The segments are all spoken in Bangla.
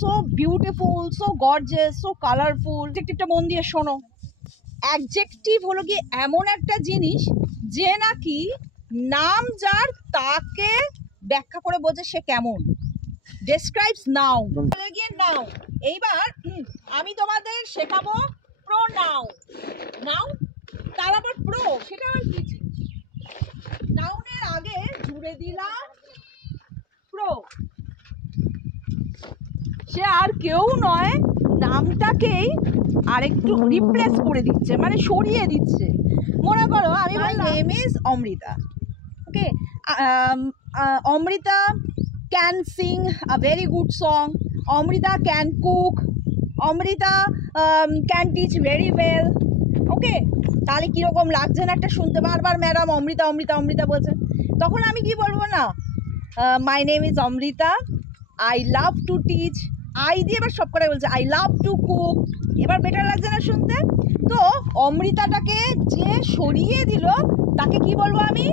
So beautiful, so gorgeous, so colourful. অ্যাডজেক্টিভটা মন দিয়ে শোনো। অ্যাডজেক্টিভ হলো কি এমন একটা জিনিস যে নাকি নাম যার তাকে ব্যাখ্যা করে বোঝে সে কেমন। Describes noun. নাউন। এইবার আমি তোমাদের শেখাবো প্রোনাউন। নাউন তার আবার প্রো, সেটা আবার কি? নাউনের আগে জুড়ে দিলাম প্রো। সে আর কেউ নয়, নামটাকেই আরেকটু রিপ্লেস করে দিচ্ছে, মানে সরিয়ে দিচ্ছে। মনে করো আমি বললাম name is Amrita. Okay, Amrita can sing a very good song, Amrita can cook, Amrita can teach very well. Okay, তাহলে কীরকম লাগছে না একটা শুনতে? বারবার ম্যাডাম অমৃতা অমৃতা অমৃতা বলছে, তখন আমি কি বলবো না, my name is Amrita, I love to teach. I দিয়ে এবার সব করে বলছে আই লাভ টু কুক। এবার বেটার লাগছে না শুনতে? তো অমৃতাটাকে যে সরিয়ে দিল তাকে কি বলবো আমি?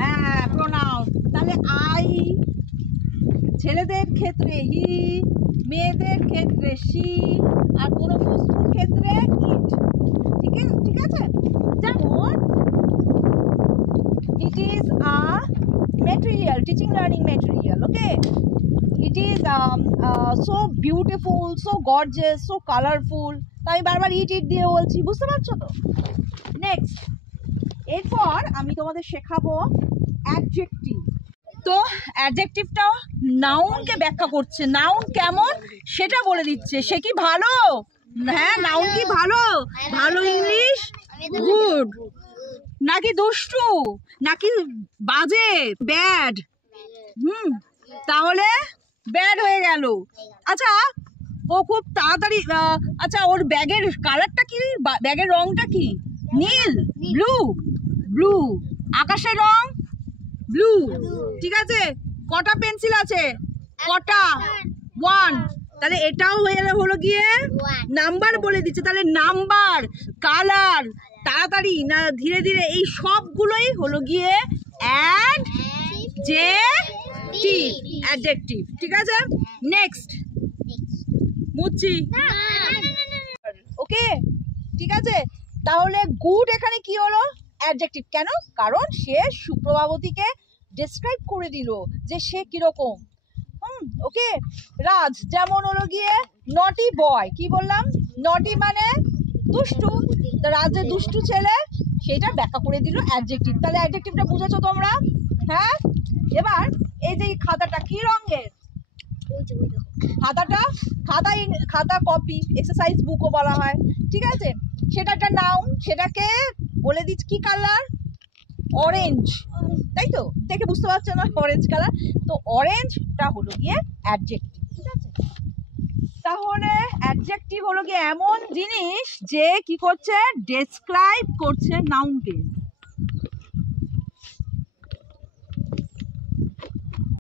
হ্যাঁ, প্রোনাউন। তাহলে আই, ছেলেদের ক্ষেত্রে হি, মেয়েদের ক্ষেত্রে শি, আর কোনো বস্তুর ক্ষেত্রে ইট। ঠিক আছে? যেমন it is a material, teaching learning material. Okay, it is so beautiful, so gorgeous, so colorful. তাই বারবার ইট দিয়ে বলছি, বুঝতে পারছো তো? নেক্সট, এরপর আমি তোমাদের শেখাবো অ্যাডজেক্টিভ। তো অ্যাডজেক্টিভটাও নাউনকে ব্যাখ্যা করছে, নাউন কেমন সেটা বলে দিচ্ছে। সে কি ভালো? হ্যাঁ, নাউন কি ভালো? ভালো ইংলিশ গুড, নাকি দুষ্টু, নাকি বাজে ব্যাড? তাহলে ব্যাড হয়ে গেল। আচ্ছা, ও খুব তাড়াতাড়ি, আচ্ছা ওর ব্যাগের কালারটা কি, ব্যাগের রংটা কি? নীল, ব্লু। ব্লু, আকাশের রং ব্লু। ঠিক আছে, কটা পেন্সিল আছে? কটা? 1। তাহলে এটাও হলো গিয়ে নাম্বার বলে দিচ্ছে। তাহলে নাম্বার, কালার, তাড়াতাড়ি না ধীরে ধীরে, এই সবগুলোই হলো গিয়ে অ্যাডজেক্টিভ। ঠিক আছে, নেক্সট মুচ্ছি। ওকে, ঠিক আছে। তাহলে গুড এখানে কি হলো? অ্যাডজেক্টিভ। কেন? কারণ সে সুপ্রভাবতীকে ডেসক্রাইব করে দিল যে সে কিরকম। ওকে, রাজ যেমন হলো গিয়ে নটি বয়। কি বললাম? নটি মানে দুষ্টু। রাজের দুষ্টু ছেলে, সেটা ব্যাখ্যা করে দিল অ্যাডজেক্টিভ। তাহলে অ্যাডজেক্টিভটা বুঝেছো তোমরা? হ্যাঁ। এবার এই যে খাতাটা কি রঙের? খাতা কপি, এক্সারসাইজ বুকও বলা হয়। ঠিক আছে, সেটা একটা নাউন। সেটাকে বলে দিচ্ছি কি কালার? অরেঞ্জ। তাই তো? দেখে বুঝতে পারছো না? Orange colour. তো অরেঞ্জটা হলো গিয়ে অ্যাডজেক্টিভ। ঠিক আছে, তাহলে অ্যাডজেক্টিভ হলো গিয়ে এমন জিনিস যে কি করছে? ডেসক্রাইব করছে নাউনকে।